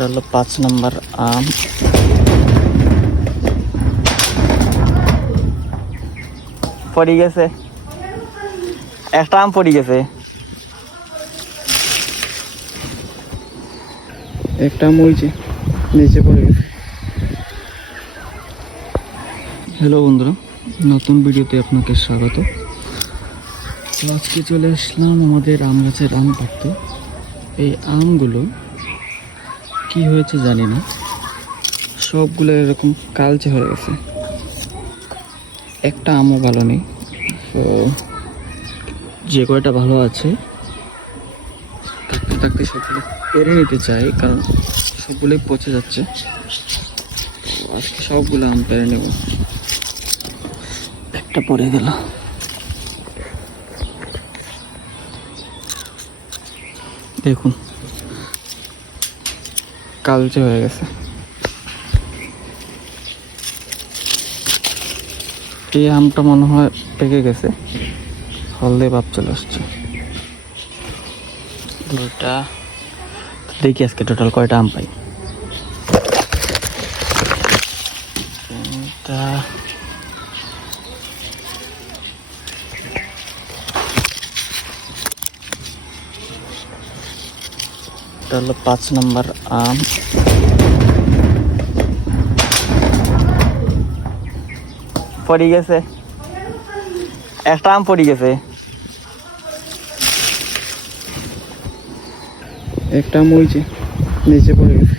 এটা হলো পাঁচ নম্বর আম। পড়ে গেছে। একটা আম পড়ে গেছে। একটা মরিচে নিচে পড়ে গেছে। হ্যালো বন্ধুরা নতুন ভিডিওতে আপনাকে স্বাগত। আজকে চলে আসলাম আমাদের আম গাছের আম পাড়তে। এই আমগুলো কি হয়েছে জানি না। সবগুলো এরকম কালচে হয়ে গেছে। একটা আমও ভালো নেই। তো যে কয়টা ভালো আছে, থাকতে থাকতে সবগুলো পেরে নিতে চাই, কারণ সবগুলোই পচে যাচ্ছে। আজকে সবগুলো আম পেরে নেব। একটা পড়ে গেল। দেখুন কালচে হয়ে গেছে। এই আমটা মনে হয় পেকে গেছে। হলদে ভাব চলে আসছে। দুটা দেখি আজকে টোটাল কয়টা আম পাই। পাঁচ নম্বর আম। পড়ে গেছে। একটা আম পড়ে গেছে। একটা মরিচে নিচে পড়ে গেছে।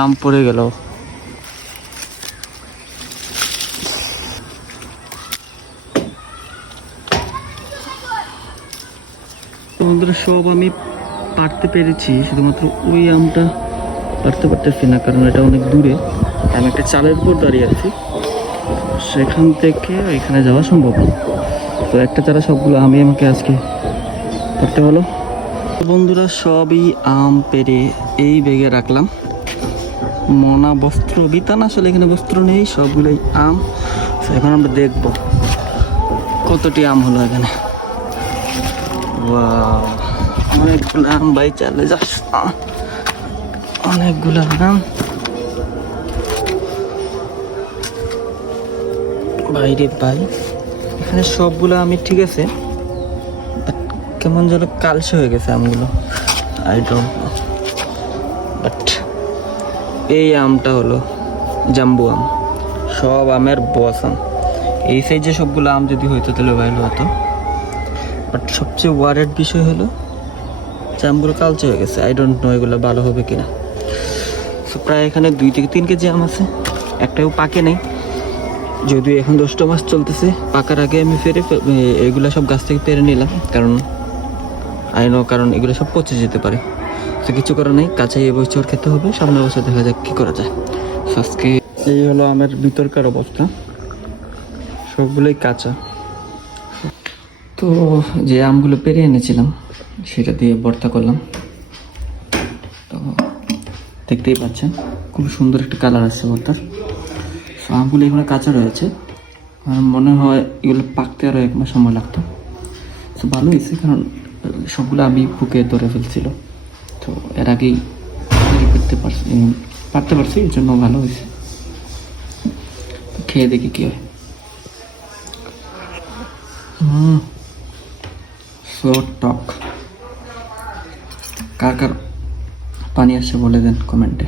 আম পড়ে গেল। বন্ধুরা সব আমি পারতে পেরেছি, শুধুমাত্র ওই আমটা পারতে পারতেছি না, কারণ এটা অনেক দূরে। আমি একটা চালের উপর দাঁড়িয়ে আছি। সেখান থেকে এখানে যাওয়া সম্ভব তো একটা চারা সবগুলো আমি আমাকে আজকে করতে হলো। বন্ধুরা, সবই আম পেরে এই ব্যাগে রাখলাম। মনা বস্ত্র বিতান আসলে এখানে বস্ত্র নেই, সবগুলোই আম। এখন আমরা দেখব কতটি আম হলো এখানে। Wow, অনেকগুলো আম ভাই চালে যাস অনেকগুলো আম বাইরে পাই এখানে সবগুলো আমি ঠিক আছে But কেমন যেন কালসে হয়ে গেছে আমগুলো। আই বাট এই আমটা হলো জাম্বু আম। সব আমের বস আম। এই সাইজে সবগুলো আম যদি হইতো তাহলে ভালো হতো। বাট সবচেয়ে ওয়ারেড বিষয় হলো জামগুলো কালচে হয়ে গেছে। আই ডোন্ট নো এগুলো ভালো হবে কিনা। সো প্রায় এখানে দুই থেকে তিন কেজি আম আছে। একটাও পাকে নেই। যদিও এখন দশটা মাস চলতেছে, পাকার আগে আমি ফেরে এগুলো সব গাছ থেকে পেরে নিলাম। কারণ আই নো কারণ এগুলো সব পচে যেতে পারে। তো কিছু করার নেই, কাঁচাই এবছর খেতে হবে, সামনের বছর দেখা যাক কী করা যায়। আজকে এই হলো আমের ভিতরকার অবস্থা। সবগুলোই কাঁচা। তো যে আমগুলো পেরে এনেছিলাম, সেটা দিয়ে ভর্তা করলাম। তো দেখতেই পাচ্ছেন, খুব সুন্দর একটা কালার আসছে ভর্তার। সো আমগুলো এখানে কাঁচা রয়েছে। আমার মনে হয় এগুলো পাকতে আরও এক মাস সময় লাগতো। তো ভালো হয়েছে, কারণ সবগুলো আমি বুকে ধরে ফেলছিল। তো এর আগেই করতে পারছি পারতে পারছি, এর জন্য ভালো হয়েছে। খেয়ে দেখি কী হয়। হুম সো টক কার কার পানি আসছে বলে দেন কমেন্টে